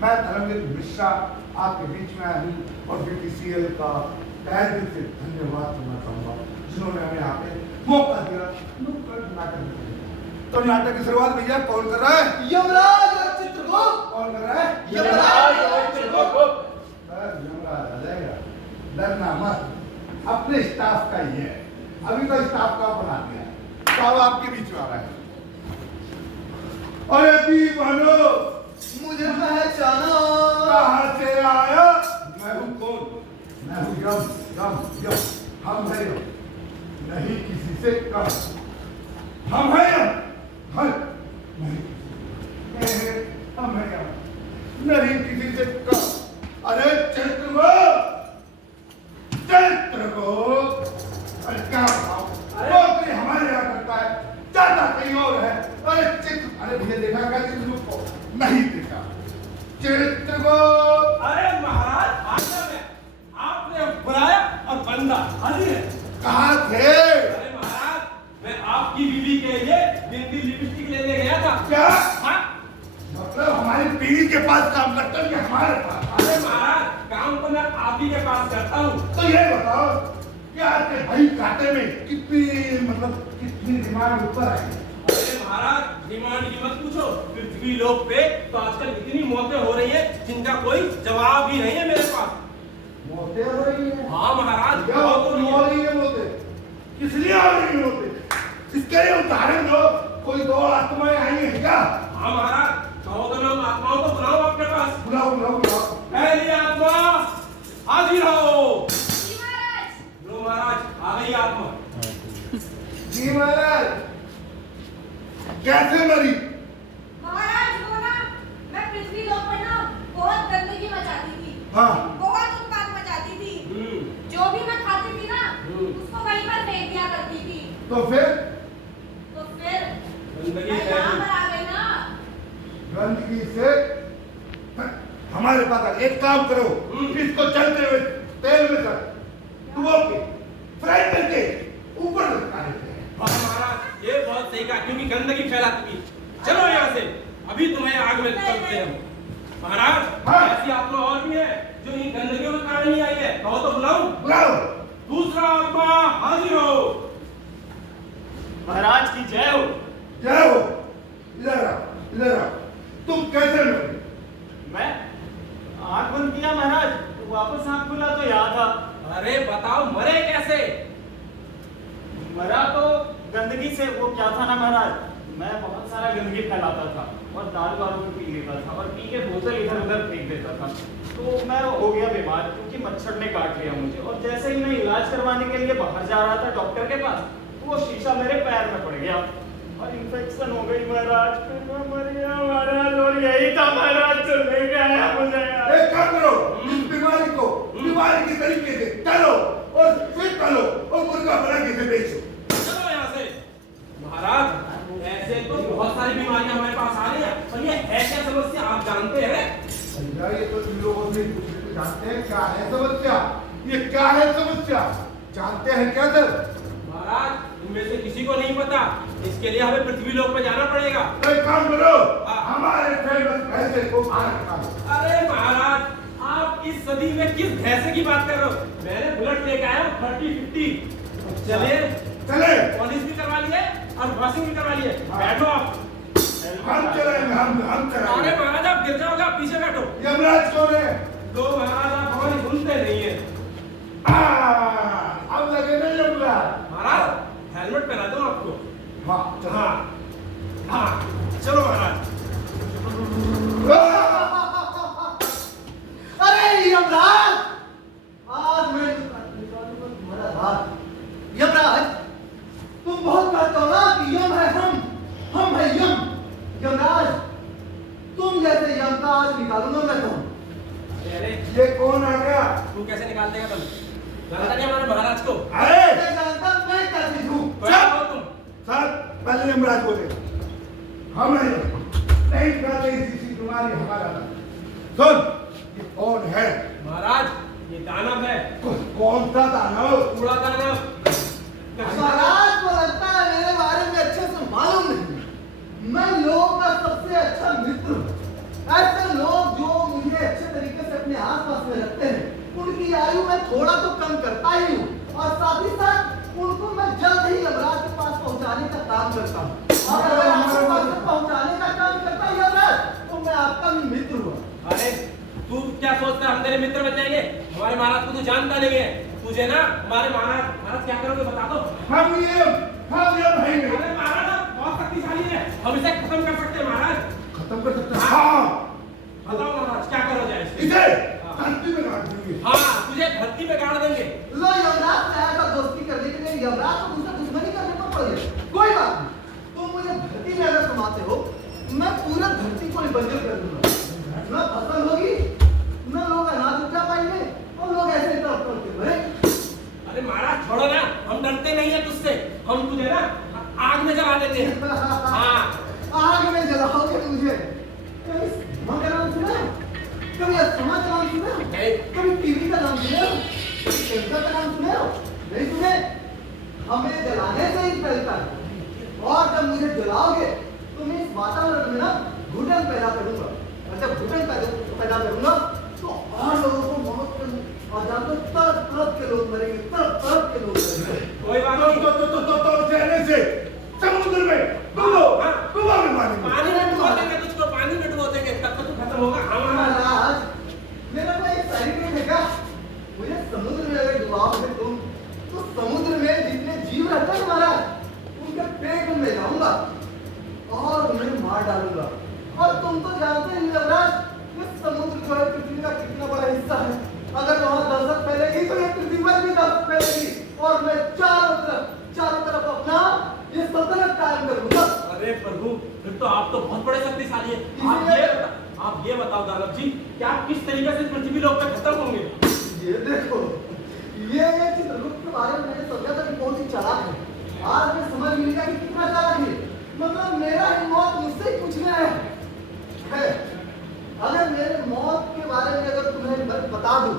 मैं धर्मवीर मिश्रा आपके बीच में आया हूँ और BPCL का तहे दिल से धन्यवाद करना चाहूँगा जिन्होंने हमें यहाँ पे मौका दिया नुक्कड़ नाटक के लिए। तो नाटक की शुरुआत भैया कौन कर रहा है? यमराज और चित्रगुप्त। कौन कर रहा है? यमराज और चित्रगुप्त। यमराज आ जाएगा, डरना मत, अपने स्टाफ का ही है, अभी तो स्टाफ का बना दिया, स्टाफ आपके बीच में आ रहा है। अरे दीवानो, मुझे पहचाना? कहाँ से आया? मैं हूँ कौन? मैं हूँ यम, यम, यम, हम है यम, नहीं किसी से कम, हम है यम, हम नहीं, हम है यम, नहीं किसी से कम। अरे चित्रगुप्त, अरे क्या बताओ, नौकरी हमारे यहाँ करता है, जाता कहीं और है। अरे अरे भैया देखा क्या चित्रगुप्त को? नहीं देखा। चित्रगुप्त, अरे महाराज आश्रम है, आपने बुलाया और बंदा हाजिर है। कहाँ थे? अरे महाराज, मैं आपकी बीवी के लिए बिंदी लिपस्टिक लेने गया था। क्या? हाँ? मतलब हमारी बीवी के पास काम करता है कि हमारे पास? अरे महाराज, काम तो मैं आप ही के पास करता हूँ। तो ये बताओ कि आपके भाई खाते में कितनी डिमांड ऊपर आई? अरे महाराज, डिमांड की मत पूछो, पृथ्वी लोक पे तो आजकल इतनी मौतें हो रही है जिनका कोई जवाब ही नहीं है मेरे पास। मौतें हो रही है? हाँ महाराज, क्या बहुत हो रही है मौतें? किस लिए हो रही है मौतें? इसके लिए उदाहरण दो, कोई दो आत्माएं आई हैं क्या? हाँ महाराज, कहो तो नाम आत्माओं को बुलाओ अपने पास। बुलाओ बुलाओ बुलाओ। पहली आत्मा हाजिर हो। जी महाराज। लो महाराज, आ गई आत्मा। जी महाराज, कैसे मरी? महाराज वो ना, मैं पृथ्वी लोक पर ना बहुत गंदगी मचाती थी। हाँ। बहुत उत्पात मचाती थी। जो भी मैं खाती थी ना, उसको वहीं पर फेंक दिया करती थी। तो फिर गंदगी मैं यहाँ पर आ गई ना। गंदगी से हमारे पास आ। एक काम करो, इसको चलते हुए तेल में कर डुबो के फ्राई करके ऊपर लटका देते हैं। हाँ महाराज, ये बहुत सही कहा, क्योंकि गंदगी फैलाती थी। चलो यहाँ से, अभी तुम्हें आग में चलते हैं महाराज। हाँ। ऐसी आत्मा और भी है जो इन गंदगियों के कारण नहीं आई है, कहो तो बुलाऊं? बुलाओ। दूसरा आत्मा हाजिर हो। महाराज की जय हो। जय हो। इधर आओ, इधर आओ। तुम कैसे मरे? मैं आंख बंद किया महाराज, वापस आंख खुला तो याद था। अरे बताओ, मरे कैसे? मरा तो गंदगी से। वो क्या था ना महाराज, मैं बहुत सारा गंदगी फैलाता था और दारू वारू को पी लेता था और पी के बोतल इधर उधर फेंक देता था। तो मैं हो गया बीमार क्योंकि मच्छर ने काट लिया मुझे। और जैसे ही मैं इलाज करवाने के लिए बाहर जा रहा था डॉक्टर के पास, तो वो शीशा मेरे पैर में पड़ गया और इन्फेक्शन हो गई महाराज। फिर मैं मर गया महाराज, और यही था महाराज जो लेके आया मुझे। एक काम करो, इस बीमारी को बीमारी के तरीके से टलो और फिर टलो और मुर्गा बना के इसे बेचो। चलो यहाँ से महाराज। ऐसे तो बहुत सारी बीमारियां हमारे पास आ रही है, और ये है क्या समस्या आप जानते हैं? ये तो तुम लोगों से जानते हैं क्या है समस्या? ये क्या है समस्या? जानते हैं क्या सर? महाराज, इनमें से किसी को नहीं पता। इसके लिए हमें पृथ्वी लोक पे जाना पड़ेगा। तो एक काम करो, हमारे फेमस भैंसे को बाहर निकालो। अरे महाराज, आप इस सदी में किस भैंसे की बात कर रहे हो? मैंने बुलेट लेके आया हूँ 30-50। चले चले। पॉलिश भी करवा लिए और वॉशिंग भी करवा लिए। बैठो आप। हम चलेंगे, अरे चलेंगे। महाराज, आप गिर जाओगे, आप पीछे बैठो। यमराज कौन है? तो महाराज, आप हमारी सुनते नहीं है। हाँ चलो। हाँ हाँ चलो महाराज। अरे यमराज, आज मैं तुम्हारा हाथ। यमराज, तुम बहुत कहते हो ना कि यम है हम है यम। यमराज, तुम जैसे यम का आज निकालूंगा मैं तुम। अरे ये कौन आ गया? तू कैसे निकाल देगा तुम? जानता नहीं हमारे महाराज को? अरे मैं जानता मैं कैसे हूँ। क्या हो तुम? सर पहले यमराज बोले, हम हैं नहीं कहते इसी तुम्हारी हमारा नाम। सुन, ये कौन है? महाराज ये दानव है। कौन सा दानव? कूड़ा दानव। महाराज को लगता है मेरे बारे में अच्छे से मालूम नहीं। मैं लोगों का सबसे अच्छा मित्र हूँ। ऐसे लोग जो मुझे अच्छे तरीके से अपने आसपास में रखते हैं, उनकी आयु में थोड़ा तो कम करता ही हूँ, और साथ ही साथ उनको मैं जल्द ही यमराज के पास पहुंचाने का काम करता हूँ। और अगर आपके पास से पहुंचाने का काम करता हूँ यमराज, तो मैं आपका भी मित्र हुआ। अरे तू क्या सोचता है हम तेरे मित्र बन जाएंगे? हमारे महाराज को तू जानता नहीं है। तुझे ना हमारे महाराज क्या करोगे बता दो। हम ये भाई अरे महाराज बहुत शक्तिशाली है, हम इसे खत्म कर सकते हैं महाराज। खत्म कर सकते हैं। हाँ बताओ महाराज क्या करो जाए इससे? इसे धरती में गाड़ देंगे। हाँ तुझे धरती में गाड़ देंगे। लो यमराज चाहे तो दोस्ती करने के लिए यमराज को मुझसे दुश्मनी करने को पड़े, कोई बात नहीं। तुम मुझे धरती में अगर समाते हो, मैं पूरा धरती को बंजर कर दूंगा। न फसल होगी, न लोग अनाज उठा पाएंगे, और लोग ऐसे ही तड़प तड़प के मरेंगे। अरे महाराज छोड़ो ना, हम डरते नहीं है तुझसे। हम तुझे ना आग में जला देंगे। हाँ आग में जलाओगे मुझे। कभी सिनेमा का नाम सुना है? कभी अस्थमा का नाम सुना है? नहीं। कभी टीवी का नाम सुने हो? कभी कैंसर का नाम सुने हो? नहीं सुने? हमें जलाने से ही फैलता है, और जब मुझे जलाओगे तो मैं इस वातावरण में ना घुटन पैदा करूंगा, और जब घुटन पैदा करूंगा तो और लोगों को मौत के और जानते हो तड़प तड़प के लोग मरेंगे, तड़प तड़प के लोग मरेंगे। कोई बात नहीं। तो कहने से समुद्र में डूबो में मारेंगे। पानी में डुबो देंगे तुझको, पानी में डुबो देंगे, तब तक तू खत्म होगा। हाँ महाराज। महाराज, मेरा तो एक साइकिल है क्या? मुझे समुद्र में अगर डुबाओगे तुम, तो समुद्र में जितने जीव रहते हैं महाराज, उनके पेट में जाऊंगा और उन्हें मार डालूंगा। और तुम तो जानते हैं यमराज, ये समुद्र जो है पृथ्वी का कितना बड़ा हिस्सा है। अगर वहां दहशत फैलेगी तो ये पृथ्वी पर भी दहशत फैलेगी, और मैं चारों तरफ अपना ये सल्तनत कायम करूंगा। अरे प्रभु, फिर तो आप तो बहुत बड़े शक्तिशाली हैं। आप ये बताओ दानव जी, क्या आप किस तरीके से पृथ्वी लोक पे खत्म होंगे? ये देखो, ये चित्रगुप्त के बारे में मैंने सोचा था कि बहुत ही चालाक है। आज मैं समझ मिलेगा कि कितना चालाक है। मतलब मेरा ही मौत मुझसे ही पूछना है। अगर मेरे मौत के बारे में अगर तुम्हें बता दूं,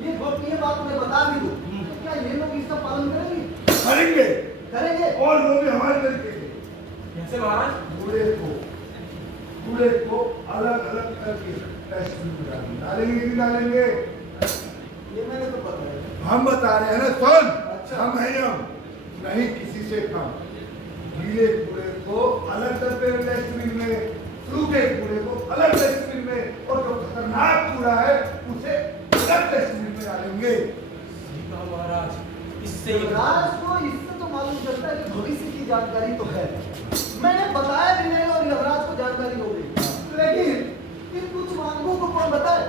ये गोपनीय बात तुम्हें बता भी दूं, तो क्या ये लोग इसका पालन करेंगे? करेंगे। और वो भी हमारे तरीके से। कैसे महाराज? कूड़े को अलग अलग करके डस्टबिन में डालेंगे कि डालेंगे? ये मैंने तो पता है। हम बता रहे हैं ना, सुन। अच्छा। हम हैं हम नहीं किसी से कम। गीले कूड़े को अलग करके डस्टबिन में, सूखे कूड़े को अलग डस्टबिन में, और जो खतरनाक कूड़ा है उसे अलग डस्टबिन में डालेंगे। महाराज इससे यमराज को इससे तो मालूम चलता है कि भविष्य की जानकारी तो है, मैंने बताया भी नहीं और यमराज को जानकारी हो गई। लेकिन इन कुछ मानकों को कौन बताए?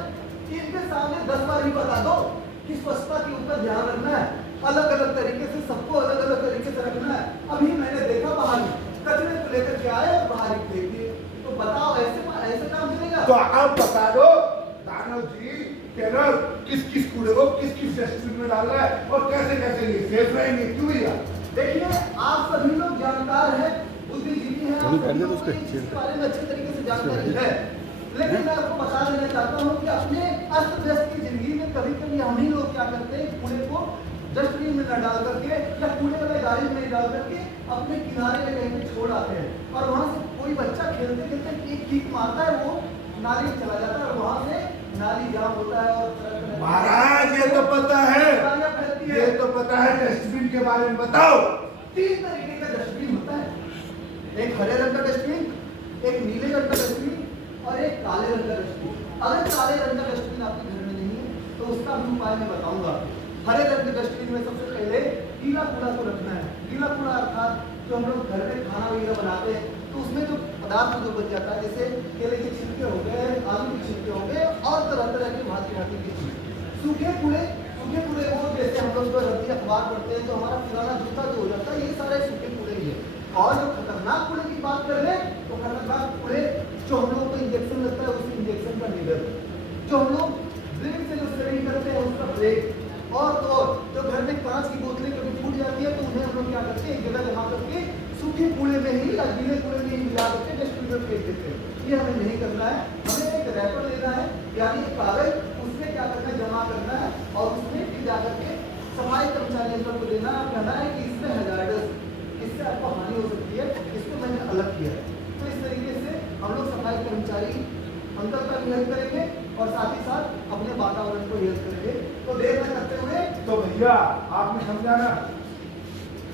इनके सामने 10 बार ही बता दो कि स्वच्छता के ऊपर ध्यान रखना है, अलग अलग तरीके से सबको अलग अलग तरीके से रखना है। अभी मैंने देखा बाहर कचरे को लेकर के आए और बाहर ही फेंक दिए, तो बताओ ऐसे काम चलेगा? तो आप बता दो दानव जी कि ना किस कूड़े को किस डस्टबिन में डालना है और कैसे कैसे ये सेफ रहेंगे। क्यों भैया? देखिए, आप सभी लोग जानकार हैं, बुद्धिजीवी हैं, आप सभी लोगों को इसके बारे में अच्छे तरीके से जानकारी है। लेकिन मैं आपको बता देना चाहता हूँ कि अपने अस्त व्यस्त की जिंदगी में कभी कभी हम ही लोग क्या करते हैं, कूड़े को डस्टबिन में न डाल करके या कूड़े वाले गाड़ी में नहीं डाल करके अपने किनारे में कहीं पे छोड़ आते हैं, और वहाँ से कोई बच्चा खेलते खेलते एक किक मारता है, वो नाली में चला जाता है, और वहाँ से नाली जाम होता है। और महाराज ये तो पता है, ये तो पता है। डस्टबिन के बारे में बताओ। 3 तरीके का डस्टबिन होता है, एक हरे रंग का डस्टबिन, एक नीले रंग का डस्टबिन और एक काले रंग का डस्टबिन। अगर काले रंग का डस्टबिन आपके घर में नहीं है तो उसका भी उपाय मैं बताऊंगा। हरे रंग के डस्टबिन में सबसे पहले गीला कूड़ा को रखना है। गीला कूड़ा अर्थात जो हम लोग घर में खाना वगैरह बनाते हैं तो उसमें जो पदार्थ जो बच जाता है, जैसे केले के छिलके हो गए, आलू के छिलके हो गए और तरह तरह के भांति की चीज, सूखे कूड़े वो जैसे हम लोग जो रद्दी अखबार पढ़ते हैं, जो हमारा पुराना जूता जो हो जाता है, ये सारे सूखे कूड़े ही है। और जो खतरनाक कूड़े की बात कर ले तो खतरनाक कूड़े जो हम लोग को इंजेक्शन लगता है, उस इंजेक्शन का नीडल, जो हम लोग ब्लेड से जो स्टेरिंग करते हैं उसका ब्लेड, और तो जो घर में कांच की बोतलें कभी फूट जाती है तो उन्हें हम लोग क्या करते हैं, एक जगह जमा करके सूखे कूड़े में ही या गीले कूड़े में ही मिला करके डस्टबिन में फेंक देते हैं। ये हमें नहीं करना है, हमें एक रैपर लेना है, यानी एक कागज, उसमें क्या करना है, जमा करना है और उसमें फिर जाकर के सफाई कर्मचारी को देना है, कहना है कि इसमें हजार्डस, इससे आपको हानि हो सकती है, इसको मैंने अलग किया है। तो इस तरीके से हम लोग सफाई कर्मचारी अंकल का भी हेल्प करेंगे और साथ ही साथ अपने वातावरण को हेल्प करेंगे। तो देर न करते हुए तो भैया आपने समझा ना,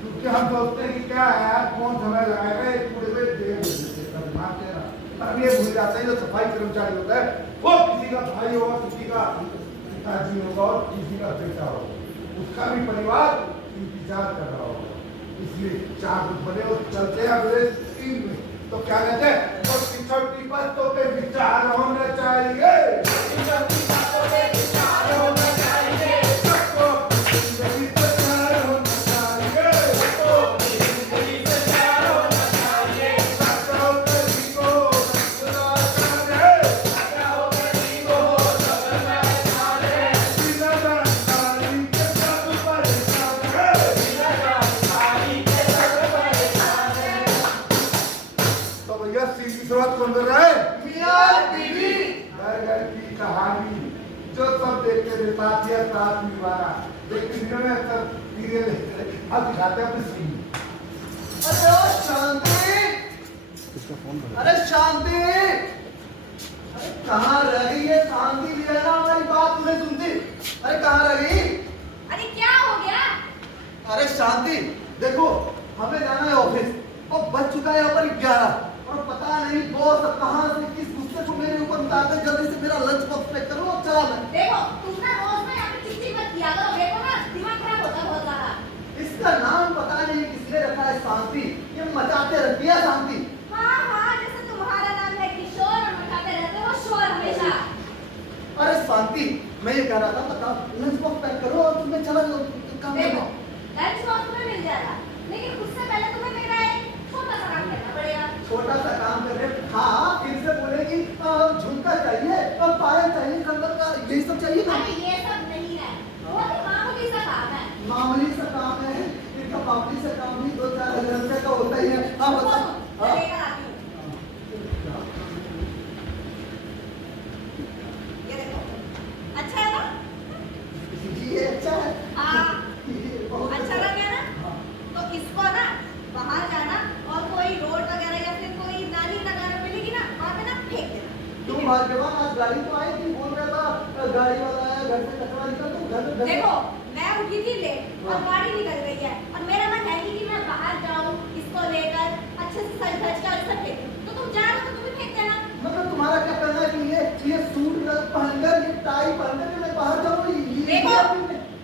क्योंकि हम सोचते हैं कि क्या है यार, कौन समय लगाएगा, एक पूरे में देर दे देते हैं, दिमाग तेरा। पर ये भूल जाते हैं जो सफाई कर्मचारी होता है वो किसी का भाई होगा, किसी का पिताजी होगा और किसी का बेटा होगा, उसका भी परिवार इंतजार कर रहा होगा। इसलिए 4 ग्रुप बने और चलते हैं अगले 3 में। तो क्या कहते हैं, तो छोटी बातों पे विचार होना चाहिए, छोटी बातों पे विचार होना चाहिए, सबको जिंदगी से प्यार होना चाहिए, सबको जिंदगी से प्यार होना चाहिए, सबको कभी को समझना चाहिए, सबको कभी को समझना चाहिए, बिना जानकारी के सब परेशान है, बिना जानकारी के सब परेशान है। तो भैया सीन की शुरुआत कौन कर रहा है? मियां बीवी। घर की कहानी जो सब देखते थे, साथ निभाना, लेकिन इन्होंने अक्सर सीरियल अब दिखाते हैं अपनी सीन। अरे ओ शांति, अरे शांति, अरे कहाँ रह गई है शांति? भी है ना, हमारी बात नहीं सुनती। अरे कहाँ रह गई? अरे क्या हो गया? अरे शांति देखो, हमें जाना है ऑफिस और बज चुका है यहाँ पर 11 और पता नहीं बॉस कहाँ से किस गुस्से को मेरे ऊपर उतारकर जल्दी से मेरा लंच बॉक्स पैक करो और चला मैं। देखो तुम ना रोज में अपनी चिट्ठी मत किया करो, देखो ना दिमाग खराब होता है बहुत ज्यादा। इसका नाम पता नहीं किसने रखा है शांति, ये मचाते रहती है शांति। हाँ जैसे तुम्हारा नाम है किशोर और मचाते रहते हो शोर हमेशा। अरे शांति, मैं ये कह रहा था, बताओ लंच बॉक्स पैक करो और तुम्हें चला जाओ काम देखो करो। लंच बॉक्स तुम्हें मिल जाएगा, लेकिन उससे पहले तुम्हें मेरा एक छोटा सा काम करना पड़ेगा। छोटा सा काम कर रहे, हाँ फिर से बोलेगी झुमका चाहिए और पायल चाहिए, कंगन का यही सब चाहिए ना। अरे ये सब नहीं है, बहुत ही मामूली सा काम है। मामूली सा काम है, इनका मामूली सा काम भी 2-4 हज़ार रुपये का होता ही है। हाँ रुको, बताओ। मैं हाँ लेकर आती हूँ। ये देखो, अच्छा है ना? जी ये अच्छा है। हाँ ये बहुत अच्छा लग गया ना? हाँ। तो इसको ना बाहर जाना और कोई रोड वगैरह या फिर कोई नाली वगैरह मिलेगी ना, वहाँ पे ना फेंक देना। तुम भाग्यवान, आज गाड़ी तो आई थी, बोल रहा था गाड़ी वाला आया, घर से कचरा निकल, तुम घर में देखो मैं उठी थी लेट और गाड़ी निकल गई है और मेरा मन है कि मैं बाहर जाऊँ इसको लेकर अच्छे से सज धज कर सब फेंक दूँ। तो तुम जा रहे हो तो तुम भी फेंक देना। मतलब तुम्हारा क्या कहना है कि ये सूट पहनकर, ये टाई पहनकर मैं बाहर जाऊँ? देखो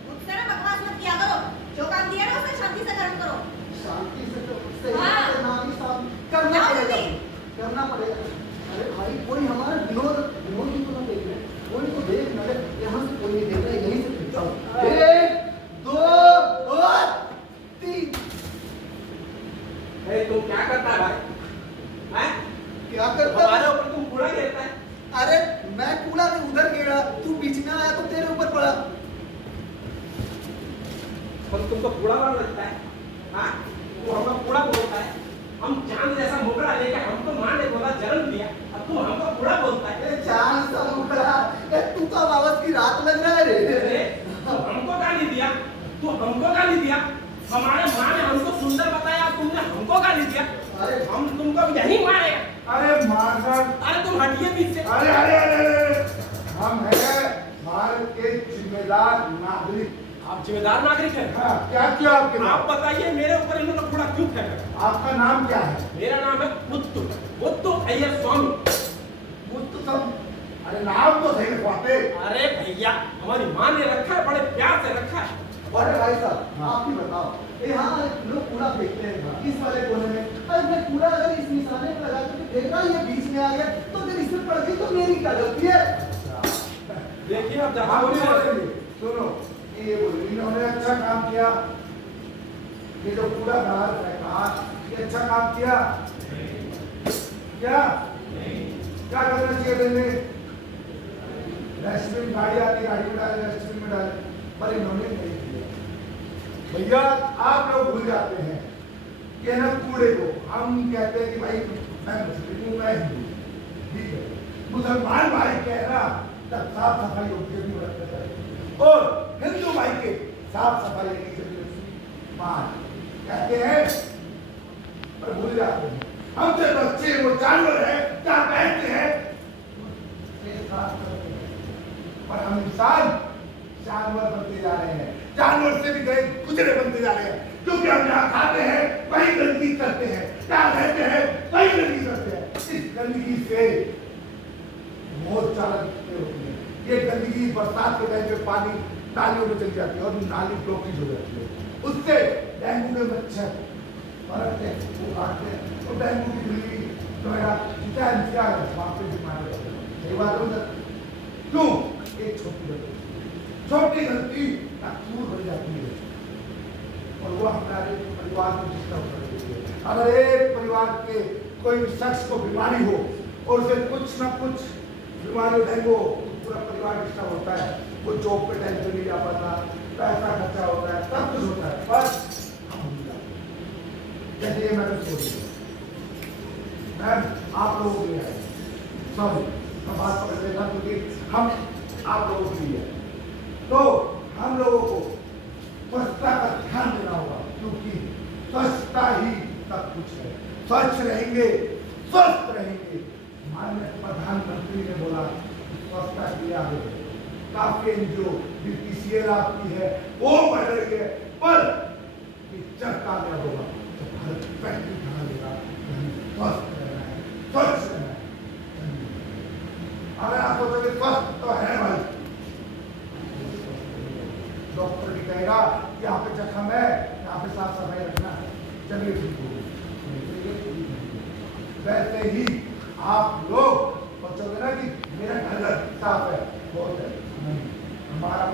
मुझसे ना बकवास मत किया करो, जो काम दिया ना उसे शांति से कर्म करो। शांति से तो सही हाँ। है, नाम ही शांति करना जाओ पड़ेगा, जल्दी। करना पड़ेगा। अरे भाई कोई हमारा विनोद की तो ना देख रहे, कोई तो देख ना ले, यहाँ से कोई नहीं देख रहा, यहीं से देखता हूँ। 1 2 और 3। तुम क्या करता है भाई? हैं? क्या करता हमारे है? ऊपर तुम कूड़ा गिरता है। अरे मैं कूड़ा नहीं, उधर गिरा, तू बीच में आया तो तेरे ऊपर पड़ा। हम तुमको कूड़ा वाला लगता है? हाँ? वो हमको कूड़ा बोलता है। हम चांद जैसा मुकड़ा लेके हमको माँ ने बोला जन्म दिया, अब तू हमको कूड़ा बोलता है। ए चांद सा मुखड़ा, ए तू तो आवाज की रात लग रहा है रे। अरे, तू हमको गाली दिया, तू हमको गाली दिया। हमारे माँ ने हमको सुंदर बताया, तुमने हमको गाली दिया। अरे हम तुमको यही मारेगा। अरे मारकर, अरे तुम हटिए बीच से। अरे अरे अरे हम हैं भारत के जिम्मेदार नागरिक। आप जिम्मेदार नागरिक हैं। हाँ, क्या किया आपके आप नाम? बताइए मेरे ऊपर इन्होंने कूड़ा क्यों फेंका? आपका नाम क्या है? मेरा नाम है मुत्तु अय्यर स्वामी। मुत्तु सब, अरे नाम तो सही लिखवाते। अरे भैया, हमारी माँ ने रखा है, बड़े प्यार से रखा है। और भाई साहब हाँ। आप ही बताओ, यहाँ लोग कूड़ा फेंकते हैं इस वाले कोने में, अरे मैं कूड़ा अगर इस निशाने पर लगा के फेंक रहा, ये बीच में आ गया तो अगर इसमें पड़ गई तो मेरी क्या गलती है? देखिए आप जहाँ आप बोलिए बोलेंगे, सुनो, ये बोलो, इन्होंने अच्छा काम किया, ये जो कूड़ा बाहर फेंका, ये अच्छा काम किया क्या? क्या करना चाहिए इन्हें? डस्टबिन गाड़ी आती है, गाड़ी में डाले, डस्टबिन में डाले, पर इन्होंने नहीं किया। भैया आप लोग भूल जाते हैं कि ना कूड़े को हम कहते हैं कि भाई मैं मुस्लिम हूँ, मैं हिंदू, ठीक है, मुसलमान भाई कह रहा तब साफ सफाई होती भी रखते हैं, और हिंदू भाई के साफ सफाई की मान कहते हैं, पर भूल जाते हैं हम जो बच्चे वो जानवर है क्या पहनते हैं, पर हम इंसान जानवर बनते जा रहे हैं, जानवर से भी गए गुजरे बनते जा रहे हैं, क्योंकि हम यहाँ खाते हैं वही गंदगी करते हैं, यहाँ रहते हैं वही गंदगी करते हैं। इस गंदगी से बहुत ज्यादा दिक्कतें होती हैं। ये गंदगी बरसात के टाइम पे पानी नालियों में चली जाती है और नाली ब्लॉकेज हो जाती है, उससे डेंगू के मच्छर फरकते हैं, वो काटते हैं, तो डेंगू की बिल्ली जो है वहाँ पे बीमार होते हैं। सही बात है सर? क्यों? एक छोटी गलती नाकसूर बन जाती है और वो हमारे परिवार को डिस्टर्ब कर देती है। अगर एक परिवार के कोई शख्स को बीमारी हो और उसे कुछ ना कुछ बीमारी डेंगू हो, पूरा परिवार डिस्टर्ब होता है, वो जॉब पे टाइम पे नहीं जा पाता, पैसा खर्चा होता है, सब कुछ होता है, बस हम भूल जाते हैं। जैसे ये मैंने सोच लिया, मैम आप लोगों के लिए है, सॉरी मैं बात पकड़ लेता क्योंकि हम आप लोगों के लिए, तो हम लोगों को स्वच्छता का ध्यान देना होगा, क्योंकि स्वच्छता ही सब कुछ है। स्वच्छ रहेंगे स्वस्थ रहेंगे। माननीय प्रधानमंत्री ने बोला स्वच्छता के लिए आगे बढ़ो, काफी एनजीओ बीपीसीएल आपकी है वो बढ़ रही है, पर ये जब कामयाब होगा तो भारत पहली ध्यान देगा स्वस्थ रहना है, स्वच्छ रहना है। अगर आप सोचोगे स्वस्थ तो है भाई, डॉक्टर भी कहेगा कि यहाँ पे जख्म है, यहाँ पे साफ सफाई रखना है, चलिए ठीक होगी। वैसे ही आप लोग सोचोगे ना कि मेरा घर साफ है, बहुत है, नहीं, हमारा